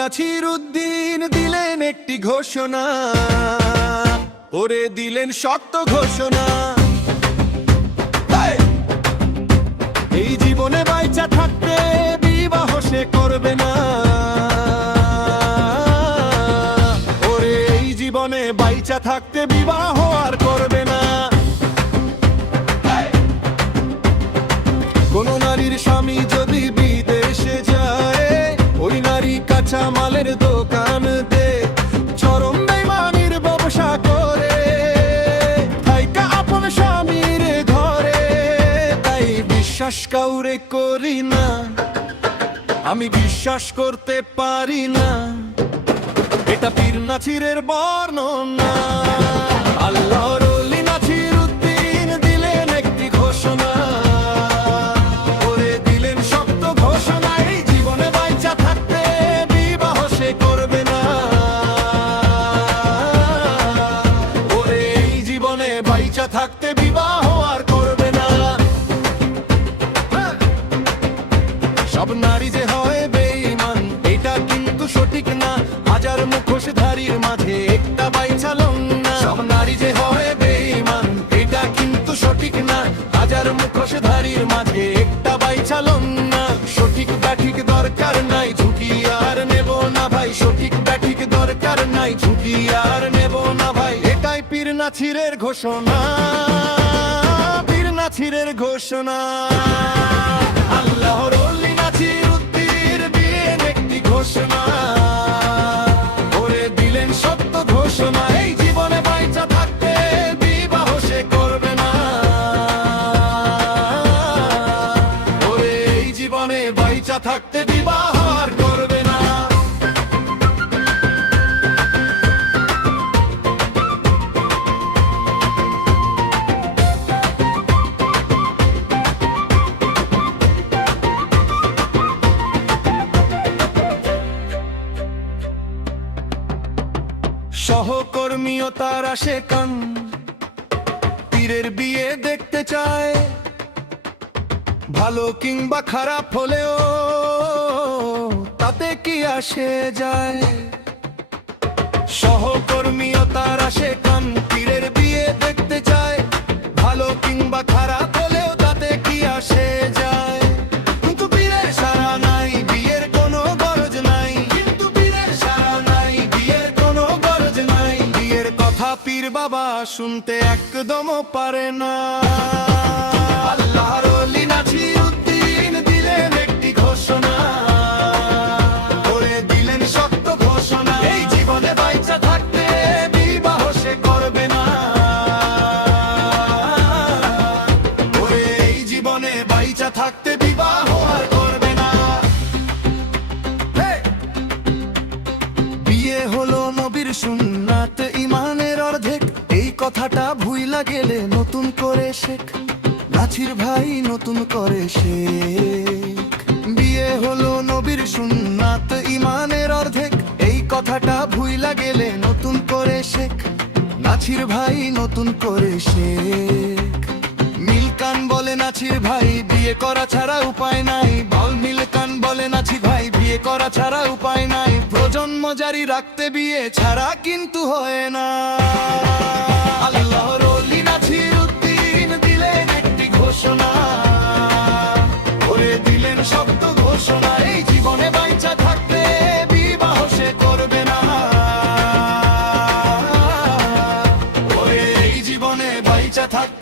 নাছিরউদ্দিন দিলেন একটি ঘোষণা, ওরে দিলেন শক্ত ঘোষণা। এই জীবনে বাইচা থাকতে বিবাহ সে করবে না, ওরে এই জীবনে বাইচা থাকতে বিবাহ আর করবে না। কোন নারীর স্বামী যদি বিদেশে যায়, ওই নারী কাঁচা মালের দোকান দে, চরম বেইমানির ব্যবসা করে, থাইকা আপন স্বামীর ঘরে। তাই বিশ্বাস কাউরে করি না, আমি বিশ্বাস করতে পারি না, এটা পীর নাছিরের বর্ণনা। আল্লাহর ওলি নাছিরউদ্দিন দিলেন একটি ঘোষণা, ওরে দিলেন শক্ত ঘোষণা। এই জীবনে বাইচা থাকতে বিবাহ সে করবে না, ওরে এই জীবনে বাইচা থাকতে বিবাহ আর করবে না। সব নারী যে হয় বেঈমান এটা কিন্তু সঠিক না, হাজার মুখোশধারীর মাঝে একটা বাইচা লঙ্গনা। সব নারী যে হয় বেঈমান এটা কিন্তু সঠিক না, হাজার মুখোশধারীর মাঝে একটা বাইচা লঙ্গনা। সঠিক ব্যাঠিক দরকার নাই, ঝুঁকি আর নেব না ভাই, সঠিক ব্যাঠিক দরকার নাই, ঝুঁকি আর নেব না ভাই। এটাই পীর নাছিরের ঘোষণা, পীর নাছিরের ঘোষণা। আল্লাহর ওলি নাছিরউদ্দিন দিলেন একটি ঘোষণা, ওরে দিলেন সত্য ঘোষণা। এই জীবনে বাইচা থাকতে বিবাহ সে করবে না, ওরে এই জীবনে বাইচা থাকতে বিবাহ আর করবে না। সহকর্মীও তার আসে কান, পীরের বিয়ে দেখতে চায়, ভালো কিংবা খারাপ হলেও তাতে কি আসে যায়। সহকর্মীও তার আসে কান, পীরের বিয়ে দেখতে চায়, ভালো কিংবা খারাপ হলেও তাতে কি আসে যায়। কিন্তু পীরের সারা নাই, বিয়ের কোনো গরজ নাই, কিন্তু পীরের সারা নাই, বিয়ের কোনো গরজ নাই। বিয়ের কথা পীর বাবা শুনতে একদমও পারে না। আল্লাহর ওলি নাছিরউদ্দিন দিলেন একটি ঘোষণা, ওরে দিলেন শক্ত ঘোষণা। এই জীবনে বাইচা থাকতে বিবাহ সে করবে না, ওরে এই জীবনে বাইচা থাকতে বিবাহ আর করবে না। বিয়ে হলো নবীর সুন্নাত, ইমানের অর্ধেক, এই কথাটা ভুইলা গেলে নতুন করে শেখ, নাছির ভাই নতুন করে শেখ। বিয়ে হলো নবীর সুন্নাত, ইমানের অর্ধেক, এই কথাটা ভুইলা গেলে নতুন করে শেখ, নাছির ভাই নতুন করে শেখ। মিলকান বলে নাছির ভাই বিয়ে করা ছাড়া উপায় নাই, বল মিলকান বলে নাছির ভাই বিয়ে করা ছাড়া উপায় নাই। প্রজন্ম জারি রাখতে বিয়ে ছাড়া কিন্তু হয় না। আল্লাহর ওলি নাছিরউদ্দিন দিলেন একটি ঘোষণা, ওরে দিলেন শক্ত ঘোষণা। এই জীবনে বাইচা থাকতে বিবাহ সে করবে না, ওরে এই জীবনে বাইচা থাকতে